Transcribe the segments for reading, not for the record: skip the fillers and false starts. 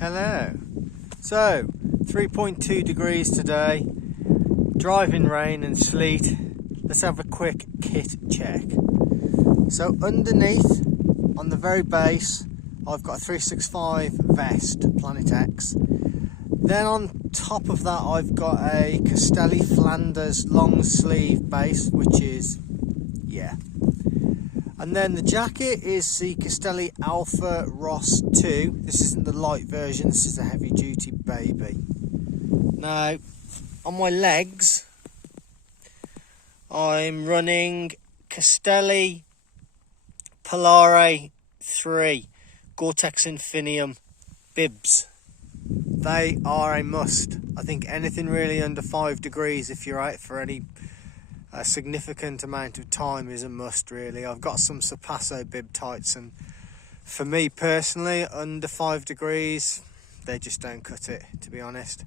Hello. So, 3.2 degrees today, driving rain and sleet. Let's have a quick kit check. So underneath, on the very base, I've got a 365 vest, Planet X. Then on top of that, I've got a Castelli Flanders long sleeve base, which is, yeah. And then the jacket is the Castelli Alpha Ross 2. This isn't the light version, this is the heavy duty baby. Now, on my legs, I'm running Castelli Polare 3 Gore-Tex Infinium bibs. They are a must. I think anything really under 5 degrees, if you're out for any significant amount of time, is a must really. I've got some Surpasso bib tights, and for me personally, under 5 degrees, they just don't cut it, to be honest.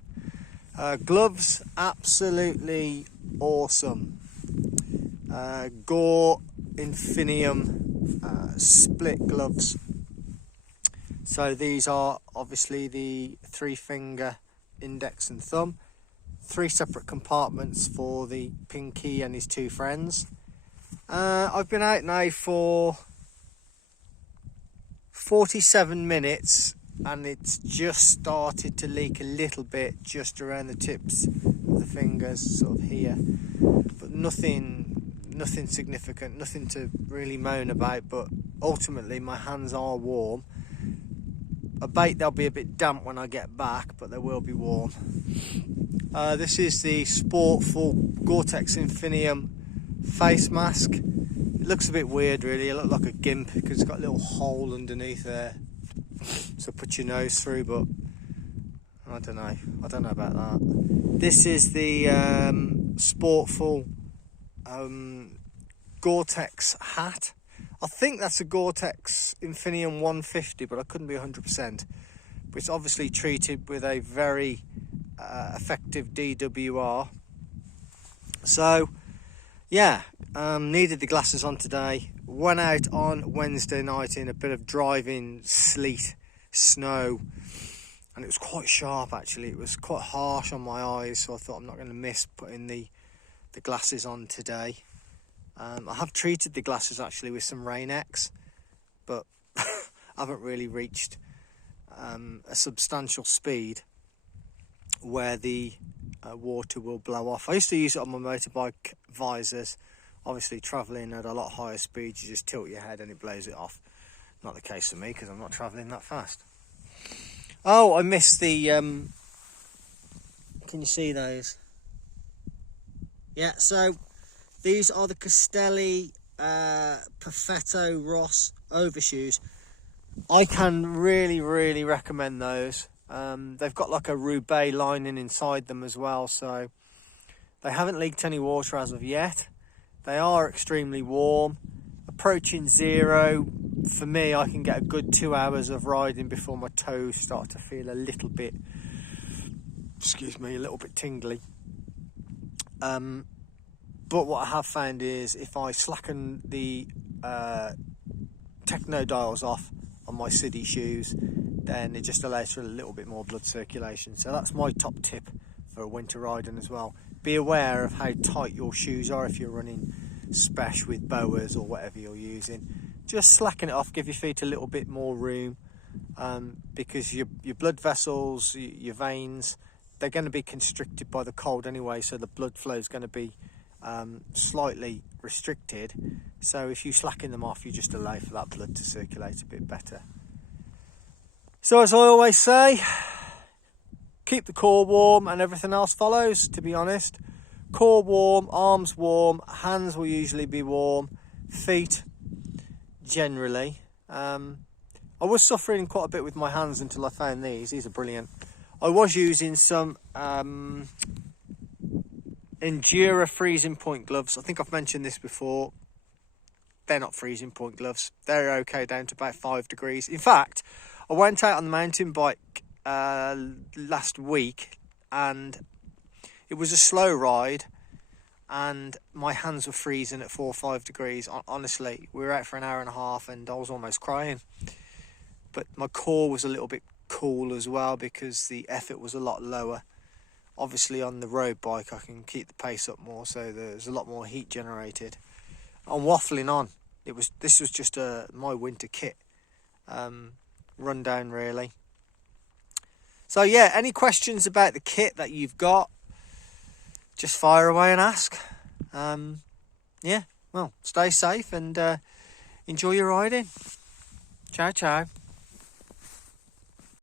Gloves, absolutely awesome. Gore Infinium split gloves. So these are obviously the 3-finger index and thumb. 3 separate compartments for the pinky and his 2 friends. I've been out now for 47 minutes and it's just started to leak a little bit just around the tips of the fingers, sort of here. But nothing significant, nothing to really moan about, but ultimately my hands are warm. I bet they'll be a bit damp when I get back, but they will be warm. This is the Sportful Gore-Tex Infinium face mask. It looks a bit weird really, it looks like a gimp because it's got a little hole underneath there. So put your nose through, but I don't know about that. This is the Sportful Gore-Tex hat. I think that's a Gore-Tex Infinium 150, but I couldn't be 100%. But it's obviously treated with a very effective DWR. So, yeah, needed the glasses on today. Went out on Wednesday night in a bit of driving sleet, snow, and it was quite sharp actually. It was quite harsh on my eyes, so I thought I'm not going to miss putting the glasses on today. I have treated the glasses actually with some Rain-X, but I haven't really reached a substantial speed where the water will blow off. I used to use it on my motorbike visors. Obviously travelling at a lot higher speed, you just tilt your head and it blows it off. Not the case for me because I'm not travelling that fast. Oh, I missed the... can you see those? Yeah, so... these are the Castelli Perfetto Ross overshoes. I can really recommend those. They've got like a Roubaix lining inside them as well, so they haven't leaked any water as of yet. They are extremely warm, approaching 0. For me, I can get a good 2 hours of riding before my toes start to feel a little bit, a little bit tingly. But what I have found is if I slacken the techno dials off on my city shoes, then it just allows for a little bit more blood circulation. So that's my top tip for winter riding as well. Be aware of how tight your shoes are if you're running spesh with boas or whatever you're using. Just slacken it off, give your feet a little bit more room, because your blood vessels, your veins, they're going to be constricted by the cold anyway, so the blood flow is going to be slightly restricted. So if you slacken them off, you just allow for that blood to circulate a bit better. So as I always say, keep the core warm and everything else follows, to be honest. Core warm, arms warm, hands will usually be warm, feet generally. I was suffering quite a bit with my hands until I found these. These are brilliant. I was using some Endura freezing point gloves. I think I've mentioned this before. They're not freezing point gloves. They're okay down to about 5 degrees. In fact, I went out on the mountain bike last week and it was a slow ride and my hands were freezing at 4 or 5 degrees. Honestly, we were out for an hour and a half and I was almost crying. But my core was a little bit cool as well, because the effort was a lot lower. Obviously on the road bike I can keep the pace up more, so there's a lot more heat generated. I'm waffling on. This was just my winter kit rundown really. So yeah, any questions about the kit that you've got, just fire away and ask. Yeah, well, stay safe and enjoy your riding. Ciao, ciao.